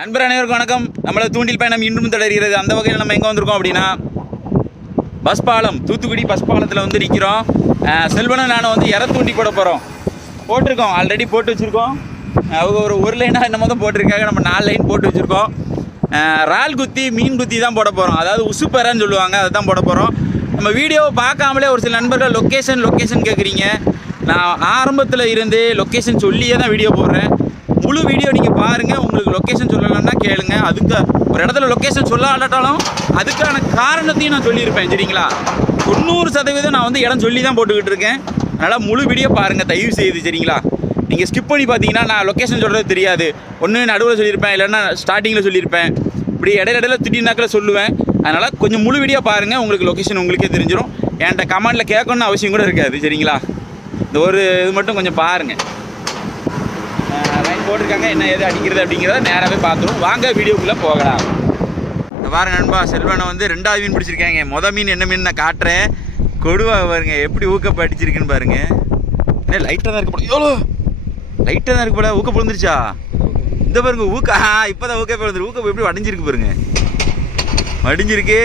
நண்பர் அனைவருக்கும் வணக்கம். நம்மள தூண்டில் பயணம் இன்றும் தொடர்கிறது. அந்த வகையில் நம்ம எங்கே வந்திருக்கோம் அப்படின்னா பஸ் பாலம் தூத்துக்குடி பஸ் பாலத்தில் வந்து நிற்கிறோம் செல்வனும் நானும் வந்து இற தூண்டி போட போகிறோம் போட்டிருக்கோம். ஆல்ரெடி போட்டு வச்சுருக்கோம். அவங்க ஒரு ஒரு லைனாக என்னமோ தான் போட்டிருக்காங்க. நம்ம நாலு லைன் போட்டு வச்சுருக்கோம். இறால் குத்தி மீன் குத்தி தான் போட போகிறோம் அதாவது உசுப்பெறன்னு சொல்லுவாங்க. அதை தான் போட போகிறோம் நம்ம வீடியோவை பார்க்காமலே ஒரு சில நண்பர்கள் லொக்கேஷன் லொக்கேஷன் கேட்குறீங்க நான் ஆரம்பத்தில் இருந்து லொக்கேஷன் சொல்லியே தான் வீடியோ போடுறேன். முழு வீடியோ நீங்கள் பாருங்கள் உங்களுக்கு லொக்கேஷன் சொல்லலைன்னா கேளுங்க. அதுக்கு ஒரு இடத்துல லொக்கேஷன் சொல்லாட்டாலும் அதுக்கான காரணத்தையும் நான் சொல்லியிருப்பேன் சரிங்களா? தொண்ணூறு சதவீதம் நான் வந்து இடம் சொல்லி தான் போட்டுக்கிட்டு இருக்கேன். அதனால் முழு வீடியோ பாருங்கள் தயவு செய்து சரிங்களா? நீங்கள் ஸ்கிப் பண்ணி பார்த்தீங்கன்னா நான் லொக்கேஷன் சொல்கிறது தெரியாது. ஒன்று நடுவில் சொல்லியிருப்பேன் இல்லைன்னா ஸ்டார்டிங்கில் சொல்லியிருப்பேன். இப்படி இடையில இடையில திடீர்னாக்கில் சொல்லுவேன். அதனால் கொஞ்சம் முழு வீடியோ பாருங்கள் உங்களுக்கு லொக்கேஷன் உங்களுக்கே தெரிஞ்சிடும் என்கிட்ட கமெண்டில் கேட்கணும்னு அவசியம் கூட இருக்காது சரிங்களா? இந்த ஒரு இது மட்டும் கொஞ்சம் பாருங்கள் போட்டிருக்காங்க என்ன எது அடிக்கிறது அப்படிங்கிறத நேராகவே பார்த்துருவோம். வாங்க வீடியோக்குள்ளே போகலாம். பாருங்க நண்பா செல்வனை வந்து ரெண்டாவது மீன் பிடிச்சிருக்காங்க. மொத மீன் என்ன மீன் நான் காட்டுறேன். கொடுவா பாருங்க எப்படி ஊக்கப்பு அடிச்சிருக்குன்னு பாருங்க. என்ன லைட்டாக தான் இருக்க போல. எவ்வளோ லைட்டாக தான் இருக்க போல. ஊக்க விழுந்துருச்சா இந்த பாருங்க ஊக்க ஆ இப்போ தான் ஊக்க விழுந்துரு ஊக்க எப்படி வடிஞ்சிருக்கு பாருங்க. வடிஞ்சிருக்கு.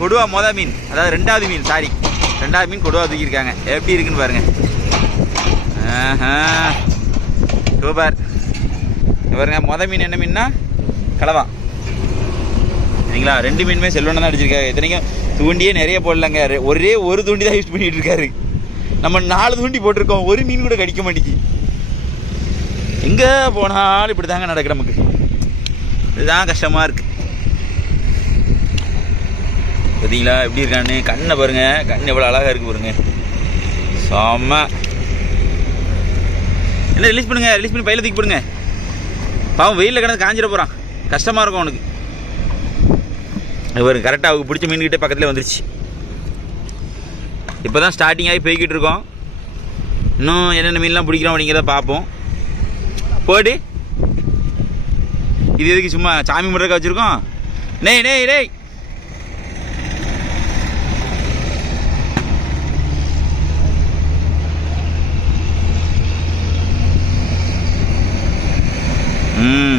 கொடுவா மொத மீன். அதாவது ரெண்டாவது மீன் சாரி ரெண்டாவது மீன் கொடுவா தூக்கியிருக்காங்க. எப்படி இருக்குன்னு பாருங்க. ஆஹா. சூப்பர். பாருங்க முத மீன் என்ன மீன்னா கலவா. சரிங்களா? ரெண்டு மீனுமே செல்வனை தான் அடிச்சிருக்காரு இத்தனைக்கும் தூண்டியே நிறைய போடலங்க. ஒரே ஒரு தூண்டி தான் யூஸ் பண்ணிட்டு இருக்காரு நம்ம நாலு தூண்டி போட்டிருக்கோம். ஒரு மீன் கூட கடிக்க மாட்டேங்குது. எங்கே போனாலும் இப்படி தாங்க நடக்கு நமக்கு. இதுதான் கஷ்டமாக இருக்கு. பார்த்தீங்களா எப்படி இருக்கான்னு? கண்ணை பாருங்க. கண் எவ்வளோ அழகாக இருக்கு பாருங்க. செம்ம. என்ன ரிலீஸ் பண்ணுங்க. ரிலீஸ் பண்ணி பையில தூக்கி போடுங்க. பாவம் வெயிலில் கிடந்து காஞ்சிட போகிறான் கஷ்டமாக இருக்கும் அவனுக்கு. இவர் கரெக்டாக அவருக்கு பிடிச்ச மீன்கிட்டே பக்கத்தில் வந்துருச்சு. இப்போ தான் ஸ்டார்டிங் ஆகி போய்கிட்டு இருக்கோம். இன்னும் என்னென்ன மீன்லாம் பிடிக்கிறோம் அப்படிங்கிறத பார்ப்போம். போடு. இது எதுக்கு சும்மா சாமி முறைக்க வச்சுருக்கோம்? நெய் நெய் நெய்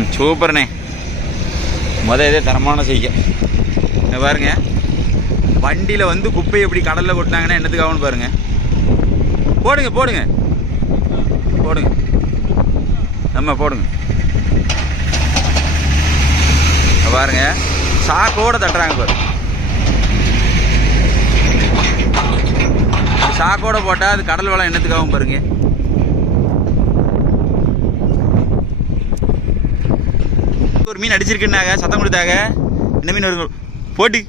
ம் சூப்பர்ண்ணே. மொதல் இதே தரமான செய்ய இங்க பாருங்க. வண்டியில் வந்து குப்பையை எப்படி கடலில் கொட்டினாங்கன்னா என்னத்துக்கு பாருங்க. போடுங்க போடுங்க. போடுங்க. நம்ம போடுங்க. பாருங்க. சாக்கோட தட்டுறாங்க பாரு. சாக்கோட போட்டால் அது கடல் வளம் என்னத்துக்காகவும் பாருங்க. ஒரு மீன் அடிச்சிருக்குன்னாங்க சத்தம் கொடுத்தாங்க. என்ன மீன் வருங்க போட்டு.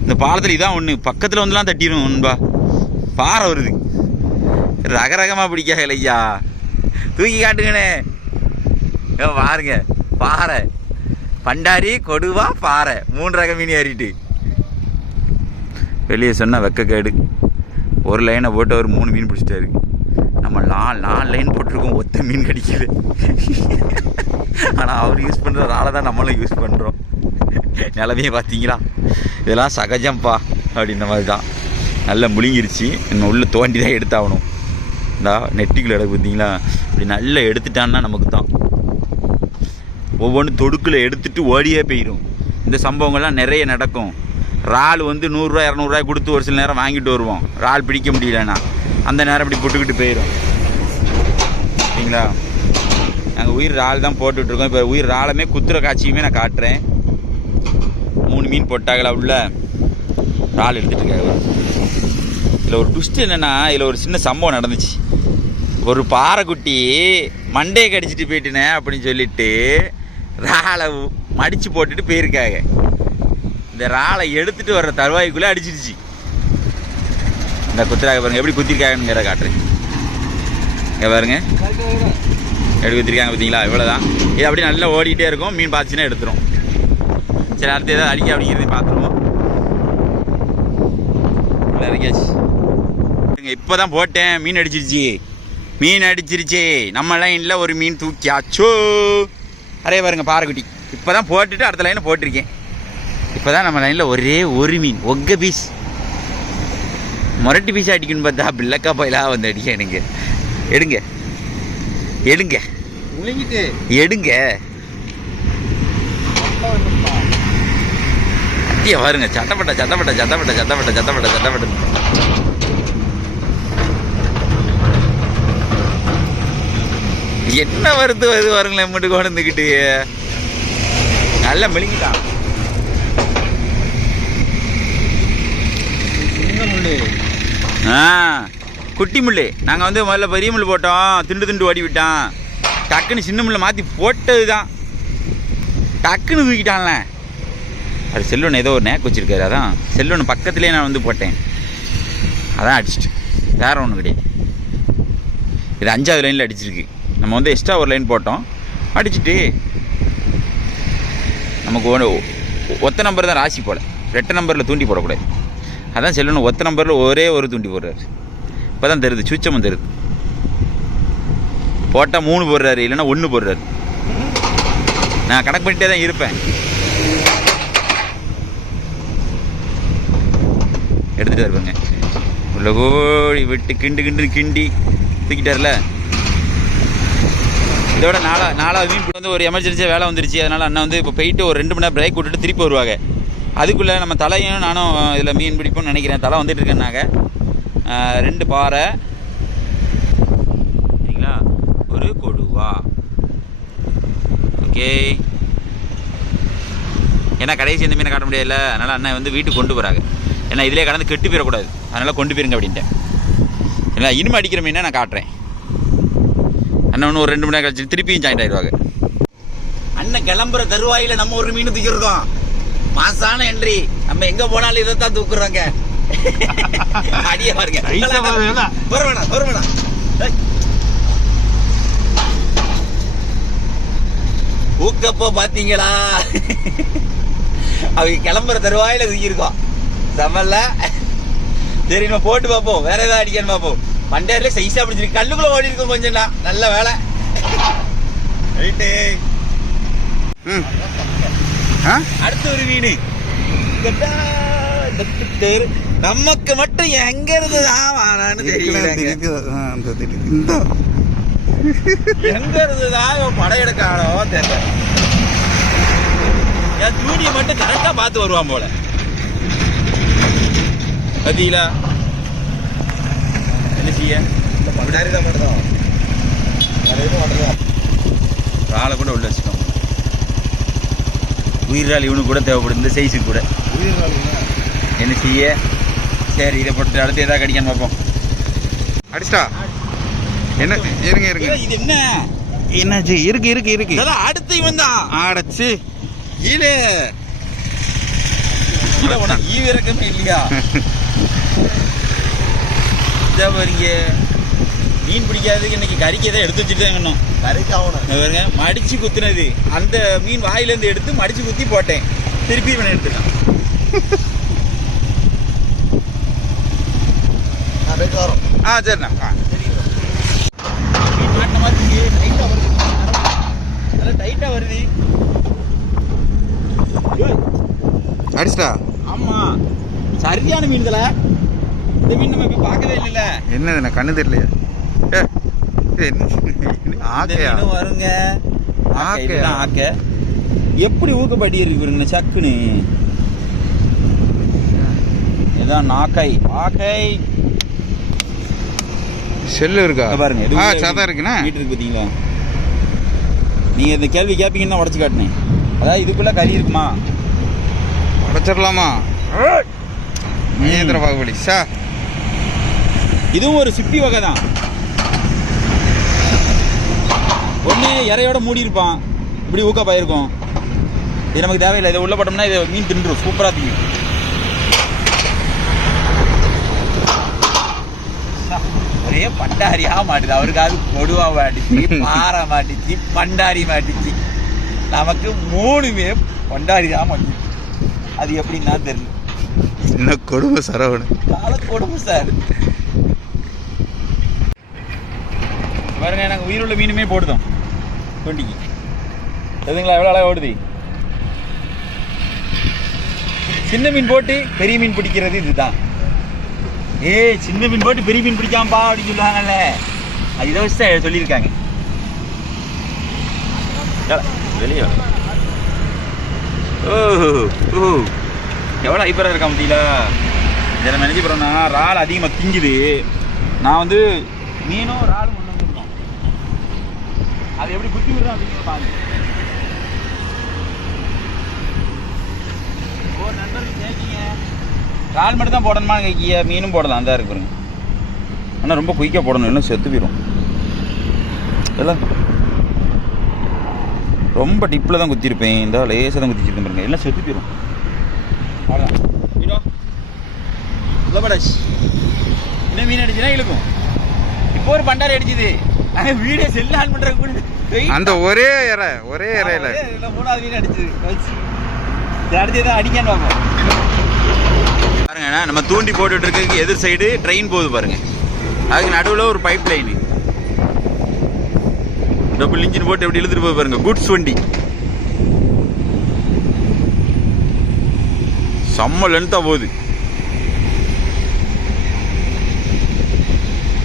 இந்த பாலத்தில் இதான் ஒன்று பக்கத்தில் வந்துலாம் தட்டிடும் உண்பா பாறை வருது. ரக ரகமாக பிடிக்காக ஐயா தூக்கி காட்டுங்கண்ணே. ஏ, பாருங்க பாறை. பண்டாரி கொடுவா பாறை. மூணு ரக மீன் ஏறிட்டு. வெளியே சொன்னால் வெக்கக்கேடு. ஒரு லைனை போட்டு அவர் மூணு மீன் பிடிச்சிட்டாரு. நம்ம நாலு நாலு லைன் போட்டிருக்கோம் ஒத்த மீன் கிடைக்கல. ஆனால் அவர் யூஸ் பண்ணுற தான் நம்மளும் யூஸ் பண்ணுறோம் நிலமையை பார்த்தீங்களா? இதெல்லாம் சகஜம்ப்பா அப்படின்ற மாதிரி தான். நல்லா முழுங்கிருச்சு. நம்ம உள்ளே தோண்டி தான் எடுத்தாகணும். இந்தா நெட்டிக்குள்ள இடம் பார்த்தீங்களா? இப்படி நல்லா எடுத்துட்டான்னா நமக்கு தான். ஒவ்வொன்றும் தொடுக்கில் எடுத்துட்டு ஓடியே போயிடும் இந்த சம்பவங்கள்லாம் நிறைய நடக்கும். இறால் வந்து நூறுரூவா இரநூறுவாய் கொடுத்து ஒரு சில நேரம் வாங்கிட்டு வருவோம். இறால் பிடிக்க முடியலன்னா. அந்த நேரம் இப்படி போட்டுக்கிட்டு போயிடும் சரிங்களா? நாங்கள் உயிர் இறால் தான் போட்டுட்ருக்கோம். இப்போ உயிர் இறாலுமே குத்துற காட்சியுமே நான் காட்டுறேன். மூணு மீன் போட்டாங்களா உள்ள? இறால் எடுத்துகிட்டு இருக்காங்க இதில் ஒரு ட்விஸ்ட் என்னென்னா இதில் ஒரு சின்ன சம்பவம் நடந்துச்சு. ஒரு பாறைக்குட்டி மண்டையை கடிச்சிட்டு போயிட்டுனே அப்படின்னு சொல்லிட்டு இறாலை மடித்து போட்டுட்டு போயிருக்காங்க. இந்த இறாலை எடுத்துட்டு வர்ற தருவாய்க்குள்ளே அடிச்சிடுச்சு இந்த குத்துறாங்க பாருங்க எப்படி குத்திருக்காங்கங்கிற காட்டுறேன். இங்கே பாருங்க. எடுக்க குத்திருக்காங்க பார்த்தீங்களா? இவ்வளோதான் இது அப்படியே நல்லா ஓடிக்கிட்டே இருக்கும். மீன் பார்த்துச்சுன்னா எடுத்துரும். சரி அடுத்து ஏதாவது அடிக்க அப்படிங்கிறதையும் பார்த்துருவோம். இறங்கியாச்சு இப்போ தான் போட்டேன். மீன் அடிச்சிருச்சு. மீன் அடிச்சிருச்சு. நம்ம லைனில் ஒரு மீன் தூக்கியாச்சோ அரே பாருங்க பாறைக்குட்டி. இப்போ தான் போட்டுட்டு அடுத்த லைனில் போட்டிருக்கேன். இப்போ தான் நம்ம லைனில் ஒரே ஒரு மீன். ஒக்க பீஸ் முரட்டு பீஸ் அடிக்கணும்னு பார்த்தா பில்லக்கா பயிலா வந்து அடிக்க எனக்கு. எடுங்க. எடுங்க. எடுங்க. கத்திய பாருங்க சட்டப்பட்ட சட்டப்பட்ட சட்டப்பட்ட சட்டப்பட்ட சட்டப்பட்ட சட்டப்பட்ட. என்ன வருது வருது பாருங்களேன் எம்மிட்டு கொண்டுக்கிட்டு நல்லா மெழுங்கிட்டான். ஆ. குட்டி முள் நாங்கள் வந்து முதல்ல பெரிய முள் போட்டோம். திண்டு திண்டு ஓடி விட்டான் டக்குன்னு சின்ன முள்ளை மாற்றி போட்டது தான் டக்குன்னு தூக்கிட்டான்ல. அது செல்லுன்னு ஏதோ ஒரு நேக் வச்சுருக்காரு அதான். செல்லுன்னு பக்கத்துலேயே நான் வந்து போட்டேன். அதான் அடிச்சிட்டு. வேற ஒன்றும் கிடையாது. இது அஞ்சாவது லைனில் அடிச்சிருக்கு. நம்ம வந்து எக்ஸ்ட்ரா ஒரு லைன் போட்டோம். அடிச்சிட்டு நமக்கு ஒன்று ஒத்த நம்பர் தான் ராசி போல. ரெட்டை நம்பரில் தூண்டி போடக்கூடாது. அதான் செல்லுன்னு ஒத்த நம்பரில் ஒரே ஒரு தூண்டி போடுறாரு. இப்போ தான் தெரியுது சூச்சமும் தெரியுது. போட்டால் மூணு போடுறாரு இல்லைன்னா ஒன்று போடுறாரு. நான் கணக்கு பண்ணிட்டே தான் இருப்பேன். எடுத்துகிட்டு இருப்பேங்க உள்ள கோழி விட்டு கிண்டு கிண்டு கிண்டி தூக்கிட்டார்ல. இதோட நாலா நாலாவது மீன் வந்து ஒரு எமர்ஜென்சியாக வேலை வந்துருச்சு. அதனால் அண்ணன் வந்து இப்போ போயிட்டு ஒரு ரெண்டு மணி நேரம் பிரேக் விட்டுட்டு திருப்பி வருவாங்க. அதுக்குள்ளே நம்ம தலையும் நானும் இதில் மீன் பிடிப்போம்னு நினைக்கிறேன். தலை வந்துட்டு இருக்கேன்னாங்க ரெண்டு பாறை. சரிங்களா? ஒரு கொடுவா. ஓகே. ஏன்னா கடைசி இந்த மீனை காட்ட முடியாதுல்ல? அதனால் அண்ணன் வந்து வீட்டுக்கு கொண்டு போகிறாங்க ஏன்னா இதிலே கடந்து கெட்டு போயிடக்கூடாது. அதனால் கொண்டு போயிருங்க அப்படின்ட்டேன் ஏன்னா இனிமே அடிக்கிற மீனை நான் காட்டுறேன். அண்ணன் ஒன்று ஒரு ரெண்டு மணி நேரம் கழிச்சு திருப்பியும் ஜாயின் ஆயிடுவாங்க அண்ணன் கிளம்புற தருவாயில நம்ம ஒரு மீன் தூக்கிருக்கோம் மாசான என்றி நம்ம எங்க போனாலும் இதை தான் தூக்குறோங்க. அடிய பாருங்க. வருவனா வருவனா ஊக்கப்போ பாத்தீங்களா அவங்க கிளம்புற தருவாயில தூக்கியிருக்கோம் செமல்ல சரி நம்ம போட்டு பார்ப்போம் வேற ஏதாவது அடிக்கணும் பார்ப்போம் மண்டையில சைஸா பிடிச்சிருக்கு கல்லுக்குள்ள ஓடி இருக்கும் கொஞ்சம் தான் நல்ல வேலை ரைட்டு அடுத்த ஒரு வீடு நமக்கு மட்டும் எங்க இருந்து தான் வானான்னு தெரியல அந்த இந்த. எங்க இருந்து தான் இவன் படம் எடுக்கானோ தெரியல. என் ஜூனியை மட்டும் கரெக்டா பார்த்து வருவான் போல. பத்தீங்களா என்ன செய்ய ஆளை கூட உள்ள வச்சுக்கோங்க. உயிரால் இவனுக்கு கூட தேவைப்படும் இந்த சைஸுக்கு கூட. என்ன செய்ய சரி இதை போட்டு அடுத்து எதாவது கடிக்கான்னு பார்ப்போம். அடிச்சிட்டா? என்ன இருங்க இருங்க. இது என்ன? என்னாச்சு? இருக்கு இருக்கு இருக்கு. அடுத்து இவன் தான். ஆடச்சு ஈடு ஈவிரக்கமே இல்லையா? இதா பாருங்க. மீன் பிடிக்காததுக்கு இன்னைக்கு கறிக்கு எதை எடுத்து வச்சுட்டு தான் வேணும் பாருங்க மடிச்சு குத்துனது. அந்த மீன் வாயில இருந்து எடுத்து மடிச்சு குத்தி போட்டேன். திருப்பி இவனை எடுத்துட்டான். ஆ சரிண்ணா. ஆ. மீன் மாட்டின மாதிரி இருக்கு. டைட்டா வருது அடிச்சிட்டா? ஆமா. சரியான மீன்கள? இந்த மீன் நம்ம இப்ப பார்க்கவே இல்லைல்ல. என்னது நான் கண்ணு தெரியலையே. என்ன? வருங்க. ஆக்க எப்படி ஊக்கப்பட்டி இருக்கு பாருங்க சக்குன்னு? இதான் நாக்கை. ஆக்கை. செல்லு இருக்கா? பாருங்க ஆ சதா இருக்குண்ணா. வீட்டு இருக்கு பாத்தீங்களா? நீங்க இந்த கேள்வி கேப்பீங்கன்னு தான் உடச்சு காட்டினேன். அதாவது இதுக்குள்ள கறி இருக்குமா? உடச்சிடலாமா மகேந்திர பாகுபலி சா. இதுவும் ஒரு சிப்பி வகை தான். ஒன்று இறையோட மூடி இருப்பான். இப்படி ஊக்கப்பாயிருக்கும் இது நமக்கு தேவையில்லை. இதை உள்ள போட்டோம்னா இதை மீன் தின்றும் சூப்பராக திங்கும் ஒரே பண்டாரியா மாட்டுது. அவருக்காவது கொடுவா மாட்டிச்சு பாறை மாட்டிச்சு பண்டாரி மாட்டிச்சு. நமக்கு மூணுமே பண்டாரி தான் மாட்டிச்சு. அது எப்படின்னா தெரியல. என்ன கொடுமை சரவணு கால கொடுமை சார். பாருங்க நாங்கள் உயிருள்ள மீனுமே போடுதோம் தொண்டிக்கு எதுங்களா எவ்வளோ அழகா ஓடுது. சின்ன மீன் போட்டு பெரிய மீன் பிடிக்கிறது இதுதான். ஏய் சின்ன மீன் போட்டு பெரிய மீன் பிடிக்காமப்பா அப்படின்னு சொல்லுவாங்கல்ல. அது இதை வச்சு தான் சொல்லியிருக்காங்க. வெளியே ஓ ஓ எவ்வளோ ஹைப்பராக இருக்கா முடியல இதை நம்ம நினைச்சு போகிறோம்னா இறால் அதிகமாக திங்குது நான் வந்து மீனும் இறாலும் ஒன்று வந்துருக்கோம் அது எப்படி குத்தி விடுறோம் அப்படின்னு பாருங்க. ஓ நண்பர்கள் கேட்கீங்க இறால் மட்டும் தான் போடணுமா கேட்கிய மீனும் போடலாம் தான் இருக்கு பாருங்க. ஆனால் ரொம்ப குயிக்காக போடணும் இல்லை செத்து போயிடும் இல்லை? ரொம்ப டிப்பில் தான் குத்திருப்பேன். இந்த லேசாக தான் குத்திச்சிருக்கேன் பாருங்க. எல்லாம் செத்து போயிடும் இன்னும் மீன் அடிச்சுனா இழுக்கும். இப்போ ஒரு பண்டாரி அடிச்சுது. வீடியோ செல்லு ஆன் பண்ணுறதுக்கு கூட அந்த ஒரே இறை ஒரே இறையில. மூணாவது மீன் அடிச்சது. வச்சு. இது பாருங்க நம்ம தூண்டி போட்டுட்டு இருக்கிறதுக்கு எதிர் சைடு ட்ரெயின் போகுது பாருங்க அதுக்கு நடுவில் ஒரு பைப் லைனு டபுள் இன்ஜின் போட்டு எப்படி இழுத்துட்டு போய் பாருங்க குட்ஸ் வண்டி செம்ம லென்த்தாக போகுது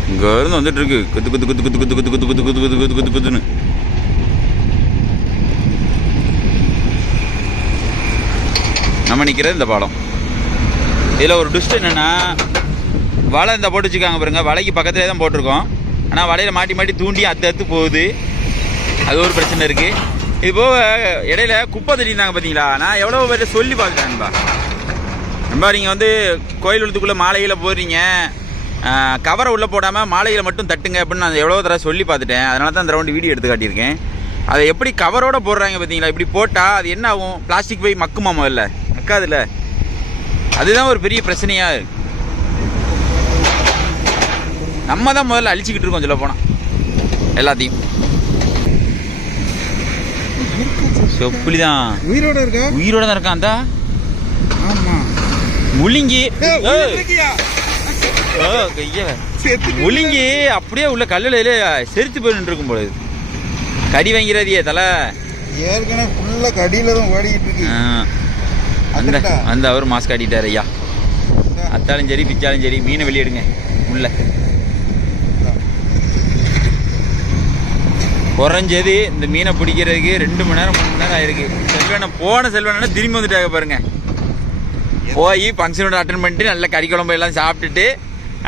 இங்க இருந்து வந்துட்டு இருக்கு குத்து குத்து குத்து குத்து குத்து குத்து குத்து குத்து குத்து குத்து குத்து குத்து குத்துன்னு நம்ம நிற்கிறது இந்த பாலம் இதில் ஒரு டுஸ்ட் என்னென்னா வலை இந்த போட்டு வச்சுக்காங்க பாருங்க. வலைக்கு பக்கத்துலேயே தான் போட்டிருக்கோம். ஆனால் வலையில் மாட்டி மாட்டி தூண்டி அத்து அத்து போகுது. அது ஒரு பிரச்சனை இருக்குது இது போக இடையில குப்பை தட்டியிருந்தாங்க பார்த்தீங்களா நான் எவ்வளோ பேர் சொல்லி பார்க்குறேன்பா நண்பா. நீங்கள் வந்து கோயில் உள்ளத்துக்குள்ளே மாலையில் போடுறீங்க. கவரை உள்ளே போடாமல் மாலையில் மட்டும் தட்டுங்க அப்படின்னு நான் எவ்வளோ தடவை சொல்லி பார்த்துட்டேன். அதனால தான் அந்த ரவுண்டு வீடியோ எடுத்து காட்டியிருக்கேன். அதை எப்படி கவரோட போடுறாங்க பார்த்தீங்களா இப்படி போட்டால் அது என்ன ஆகும்? பிளாஸ்டிக் போய் மக்குமா முதல்ல? மக்காதுல்ல அதுதான் ஒரு பெரிய பிரச்சனையாக இருக்கு. நம்ம தான் முதல்ல அழிச்சிக்கிட்டு இருக்கோம் சொல்ல போனால் எல்லாத்தையும். சொப்புளி தான் உயிரோட இருக்கா? உயிரோட தான் இருக்கான் அந்த. முழுங்கி முழுங்கி அப்படியே உள்ள கல்லுல செருத்து போயிட்டு இருக்கும் போல. கடி வாங்கிறதியே தலை. ஏற்கனவே ஃபுல்லா கடியில தான் ஓடிக்கிட்டு இருக்கு. அந்த? அந்த அவர் மாஸ்க் காட்டிட்டார் ஐயா. அத்தாலும் சரி பிச்சாலும் சரி மீனை வெளியிடுங்க. உள்ள. குறைஞ்சது இந்த மீனை பிடிக்கிறதுக்கு ரெண்டு மணி நேரம் மூணு மணி நேரம் ஆயிருக்கு. செல்வனை போன செல்வனா திரும்பி வந்துட்டாங்க பாருங்க. போய் ஃபங்க்ஷனோட அட்டன் பண்ணிட்டு நல்ல கறி குழம்பு எல்லாம் சாப்பிட்டுட்டு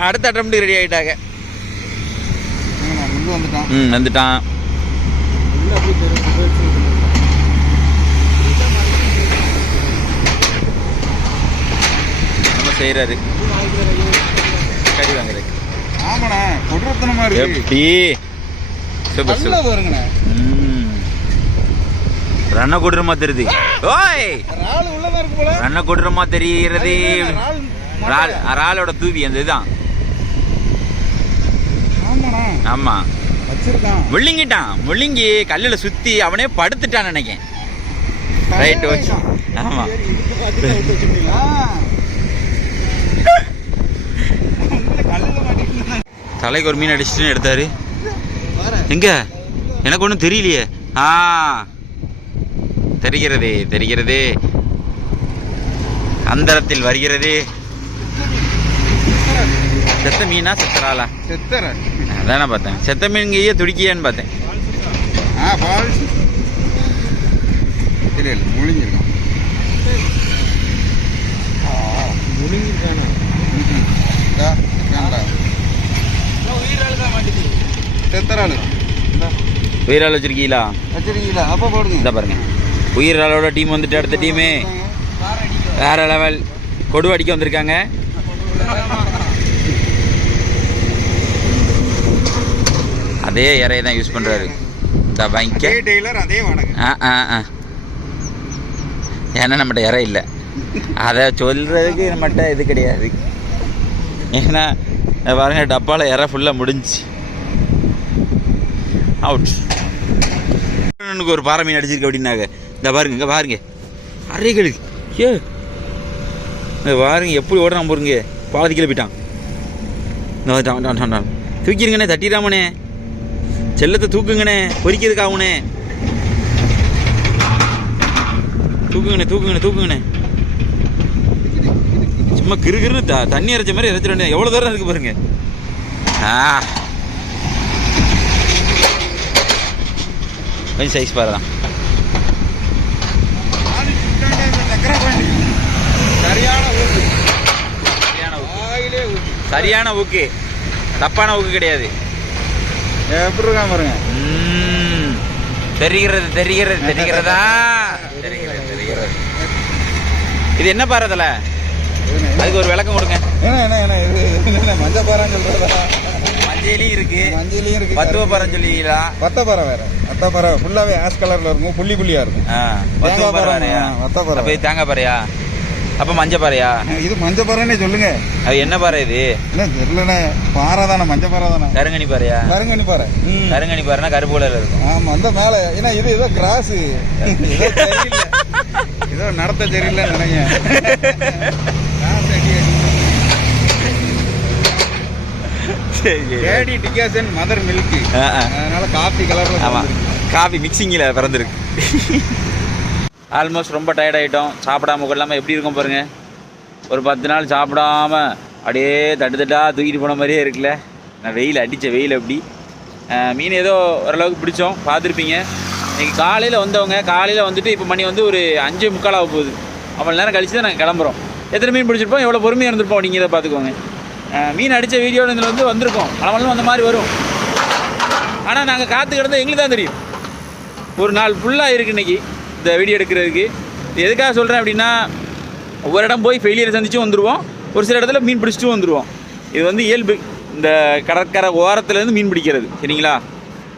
அடுத்த அட்டம் ரெடி ஆகிட்டாங்க ம் வந்துட்டான் நம்ம செய்கிறாரு கறி வாங்குறது ஆமாண்ணா கொடூரத்தனமா இருக்கு. எப்படி சூப்பர் சூப்பர். வருங்கண்ணே. ரன்ன கொடூரமா தெரியுது. ஓய்! ரன்ன கொடூரமா தெரிகிறது ரால் ராலோட தூவி அந்த இதுதான். ஆமா. முள்ளிங்கிட்டான். முள்ளிங்கி கல்லுல சுத்தி அவனே படுத்துட்டான் நினைக்கேன் ரைட் ஓகே ஆமா. தலைக்கு ஒரு மீன் அடிச்சுட்டு எடுத்தாரு. எங்க? எனக்கு ஒன்றும் தெரியலையே. ஆ. தெரிகிறது தெரிகிறதே. அந்தரத்தில் வருகிறது. செத்த மீனா செத்தராளா செத்தர அதான் பார்த்தேன். செத்த மீன்கையே துடிக்கியான்னு பார்த்தேன். ஆ ம்ஹும். இதா, இருக்கான்டா. செத்தராளு இந்தா, உயிரால் வச்சிருக்கீங்களா? வச்சிருக்கீங்களா? அப்ப போடுங்க. இந்த பாருங்க. உயிராளோட டீம் வந்துட்டு அடுத்த டீமு வேற லெவல் கொடு அடிக்க வந்திருக்காங்க. அதே இறையை தான் யூஸ் பண்றாரு. இந்த வாங்கிக்க. ஆ ஆ ஆ. ஏன்னா நம்மகிட்ட இறை இல்லை. அதை சொல்றதுக்கு நம்மகிட்ட இது கிடையாது. ஏன்னா இந்த பாருங்க டப்பாவில் இறை ஃபுல்லாக முடிஞ்சுச்சு. அவுட் எனக்கு ஒரு பாறை மீன் அடிச்சிருக்கு அப்படின்னாங்க. இந்த பாருங்க இங்கே பாருங்க. அறைகள். ஏ. இந்த பாருங்க எப்படி ஓடுறான் பாருங்க. பாலத்து கீழே போயிட்டான். இந்த தூக்கிருங்கண்ணே தட்டிடாமண்ணே. செல்லத்தை தூக்குங்கண்ணே பொறிக்கிறதுக்கு ஆகுண்ணே தூக்குங்கண்ணே தூக்குங்கண்ணே தூக்குங்கண்ணே. சும்மா கிருகிருன்னு த தண்ணி இறைச்ச மாதிரி இறைச்சிட எவ்வளோ தூரம் இருக்குது பாருங்க. ஆ. கொஞ்சம் சைஸ் பாரு தான் சரியான ஊக்கு. தப்பான ஊக்கு கிடையாது. எப்படி இருக்கா பாருங்க தெரிகிறது தெரிகிறது தெரிகிறதா? தெரிகிறது தெரிகிறது. இது என்ன பாரு அதில் அதுக்கு ஒரு விளக்கம் கொடுங்க. மஞ்சள் பாறான்னு சொல்றதா? மஞ்சளியும் இருக்கு. மஞ்சளையும் இருக்கு பத்துவ பறம் சொல்லுவீங்களா? வத்தப்பாறை வேற வத்தப்பாறை ஃபுல்லாவே ஆஷ் கலர்ல இருக்கும். புள்ளி புள்ளியா இருக்கும். ஆ, பத்துவ தேங்காய் பறம் பாறை, வேறயா? ஆ, வத்த பாறை. அப்ப இது தேங்காய் பாறையா? அப்ப மஞ்ச பாறையா? இது மஞ்சள் பாறைன்னே சொல்லுங்க. அது என்ன பாறை இது? என்ன தெரியலண்ணே. பாறை தானே மஞ்சள் பாறை தானே. கருங்கனி பாறையா? கருங்கனி பாறை. ம். கருங்கனி பாறைனா கருப்பு கலர்ல இருக்கும். ஆமா அந்த மேல. ஏன்னா இது ஏதோ கிராஸ் ஏதோ நடத்த சரியில்லைன்னு நினைக்கிறேன். சரி கேடி டிகாசன் மதர் மில்க். அதனால காஃபி கலர்ல ஆமா. வந்திருக்கு. காஃபி மிக்சிங்கில் பிறந்திருக்கு. ஆல்மோஸ்ட் ரொம்ப டயர்ட் ஆகிட்டோம் சாப்பிடாம கொள்ளாமல் எப்படி இருக்கும் பாருங்க. ஒரு பத்து நாள் சாப்பிடாம அப்படியே தட்டு தட்டா தூக்கிட்டு போன மாதிரியே இருக்குல்ல. நான் வெயில் அடித்த வெயில் அப்படி. மீன் ஏதோ ஓரளவுக்கு பிடிச்சோம். பார்த்துருப்பீங்க. இன்னைக்கு காலையில் வந்தவங்க காலையில் வந்துட்டு இப்போ மணி வந்து ஒரு அஞ்சு முக்கால் ஆக போகுது. அவ்வளோ நேரம் கழிச்சு தான் நாங்கள் கிளம்புறோம். எத்தனை மீன் பிடிச்சிருப்போம்? எவ்வளோ பொறுமையாக இருந்திருப்போம்? நீங்கள் இதை பார்த்துக்கோங்க. மீன் அடித்த வீடியோ இதில் வந்து வந்திருக்கோம். அளவலும் அந்த மாதிரி வரும். ஆனால் நாங்கள் காத்து கிடந்தால் எங்களுக்கு தான் தெரியும். ஒரு நாள் ஃபுல்லாக இருக்குது இன்னைக்கு இந்த வீடியோ எடுக்கிறதுக்கு. எதுக்காக சொல்கிறேன் அப்படின்னா ஒவ்வொரு இடம் போய் ஃபெயிலியர் சந்திச்சும் வந்துடுவோம் ஒரு சில இடத்துல மீன் பிடிச்சிட்டும் வந்துடுவோம் இது வந்து இயல்பு. இந்த கடற்கரை ஓரத்துலேருந்து மீன் பிடிக்கிறது. சரிங்களா?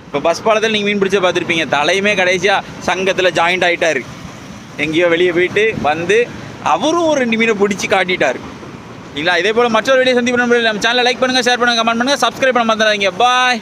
இப்போ பஸ் பாலத்தில் நீங்கள் மீன் பிடிச்ச பார்த்துருப்பீங்க. தலையுமே கடைசியாக சங்கத்தில் ஜாயிண்ட் ஆகிட்டாரு எங்கேயோ வெளியே போயிட்டு வந்து அவரும் ஒரு ரெண்டு மீனை பிடிச்சி காட்டிட்டார். இல்லைங்களா இதே போல் மற்றொரு வீடியோ சந்திப்பு நம்ம சேனலை லைக் பண்ணுங்கள் ஷேர் பண்ணுங்கள் கமெண்ட் பண்ணுங்கள் சப்ஸ்கிரைப் பண்ண மறந்துடாதீங்க. பாய்